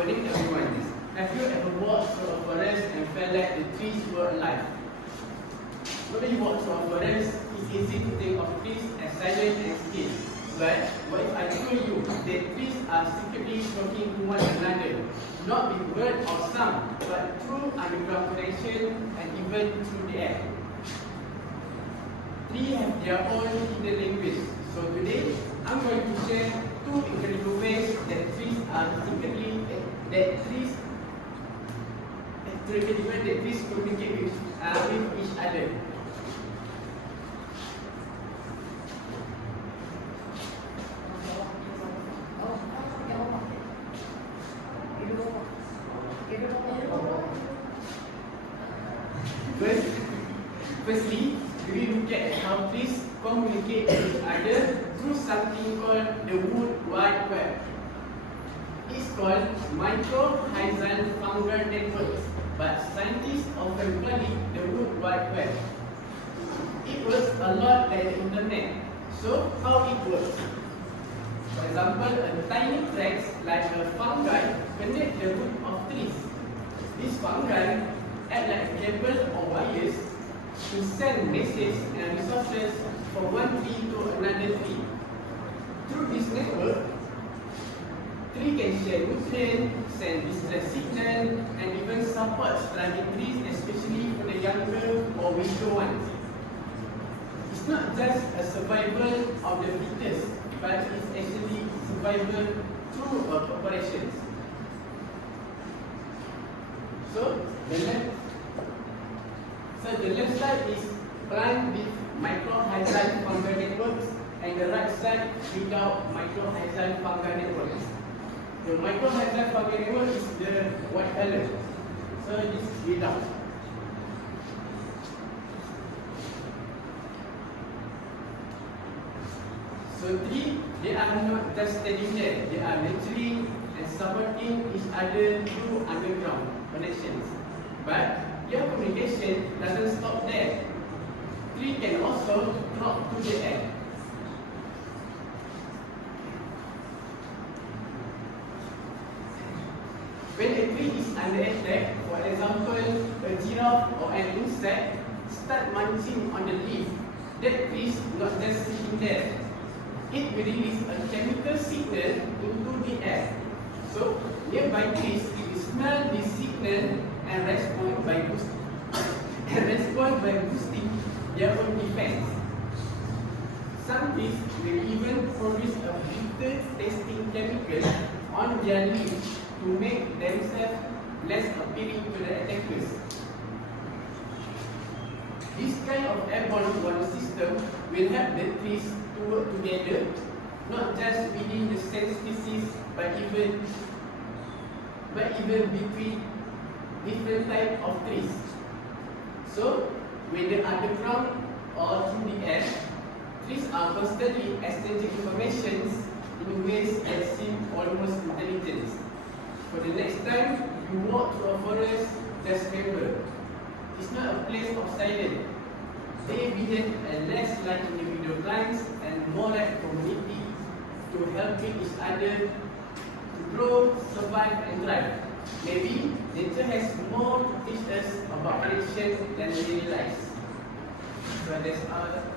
morning everyone. Have you ever walked through a forest and felt like the trees were alive? When you walk through a forest, it's easy to think of trees as silent and still. But what if I told you that trees are secretly talking to one another, not with word or sound, but through underground connection and even through the air? Trees have their own hidden language. So today, I'm going to share two incredible ways that trees communicate with each other. Firstly, we look at how trees communicate with each other through something called the Wood Wide Web. It's called mycorrhizal fungal networks, but scientists often call it the Wood Wide Web. It works a lot like the internet. So, how it works? For example, a tiny threads like a fungi connect the root of trees. These fungi act like cable or wires to send messages and resources from one tree to another tree. Through this network, tree can share nutrients, send distress signal, and even support struggling trees, especially for the younger or weaker ones. It's not just a survival of the fittest, but it's actually survival through corporations. So the left side is plant with mycorrhizal fungal networks, and the right side without mycorrhizal fungal networks. The mycorrhizal fungal network is the white color. So this is without. So trees, they are not just standing there. They are nurturing and supporting each other through underground connections. But their communication doesn't stop there. Tree can also drop to the air. When a tree is under attack, for example, a giraffe or an insect start munching on the leaf, that tree is not just sitting there. It will release a chemical signal into the air. So, nearby trees will smell this signal and respond by boosting their own defense. Some trees will even produce a bitter tasting chemical on their leaves to make themselves less appealing to the attackers. This kind of airborne warning system will help the trees to work together, not just within the same species, but even between different types of trees. So, whether underground or through the air, trees are constantly exchanging information in ways that seem almost intelligent. For the next time you walk through a forest, just remember, it's not a place of silence. They behave less like individual plants and more like a community to helping each other to grow, survive, and thrive. Maybe nature has more to teach us about connection than we realize. So that's all.